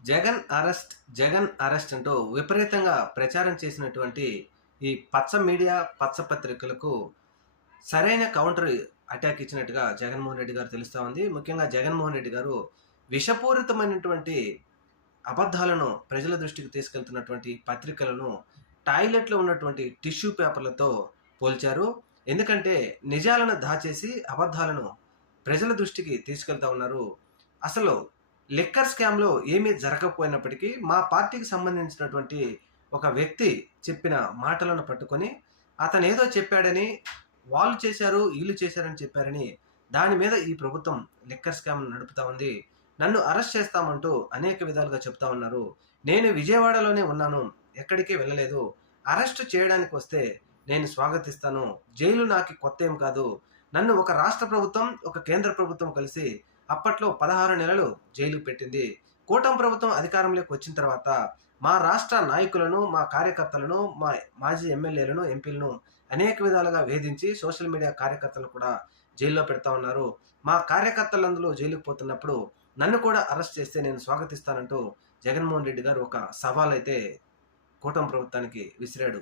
Jagan arrest అంటూ విపరీతంగా ప్రచారం చేసినటువంటి ఈ పచ్చ మీడియా, పచ్చ పత్రికలకు సరైన కౌంటర్ అటాక్ ఇచ్చినట్టుగా జగన్మోహన్ రెడ్డి గారు తెలుస్తా ఉంది. ముఖ్యంగా జగన్మోహన్ రెడ్డి గారు విషపూరితమైనటువంటి అబద్ధాలను ప్రజల దృష్టికి తీసుకెళ్తున్నటువంటి పత్రికలను టాయిలెట్‌లో ఉన్నటువంటి టిష్యూ పేపర్‌లతో పోల్చారు. ఎందుకంటే నిజాలను దాచేసి అబద్ధాలను ప్రజల దృష్టికి తీసుకెళ్తా ఉన్నారు. అసలు లిక్కర్ స్కామ్‌లో ఏమీ జరగకపోయినప్పటికీ మా పార్టీకి సంబంధించినటువంటి ఒక వ్యక్తి చెప్పిన మాటలను పట్టుకొని అతనేదో చెప్పాడని, వాళ్ళు చేశారు, ఈళ్ళు చేశారని చెప్పారని దాని మీద ఈ ప్రభుత్వం లిక్కర్ స్కామ్ నడుపుతా ఉంది. నన్ను అరెస్ట్ చేస్తామంటూ అనేక విధాలుగా చెప్తా ఉన్నారు. నేను విజయవాడలోనే ఉన్నాను. ఎక్కడికి వెళ్ళలేదు. అరెస్ట్ చేయడానికి వస్తే నేను స్వాగతిస్తాను. జైలు నాకి కొత్తేం కాదు. నన్ను ఒక రాష్ట్ర ప్రభుత్వం, ఒక కేంద్ర ప్రభుత్వం కలిసి అప్పట్లో 16 నెలలు జైలు పెట్టింది. కూటమి ప్రభుత్వం అధికారంలోకి వచ్చిన తర్వాత మా రాష్ట్ర నాయకులను, మా కార్యకర్తలను, మా మాజీ ఎమ్మెల్యేలను, ఎంపీలను అనేక విధాలుగా వేధించి సోషల్ మీడియా కార్యకర్తలను కూడా జైల్లో పెడతా ఉన్నారు. మా కార్యకర్తలందరూ జైలుకి పోతున్నప్పుడు నన్ను కూడా అరెస్ట్ చేస్తే నేను స్వాగతిస్తానంటూ జగన్మోహన్ రెడ్డి గారు ఒక సవాల్ అయితే కూటమి ప్రభుత్వానికి విసిరాడు.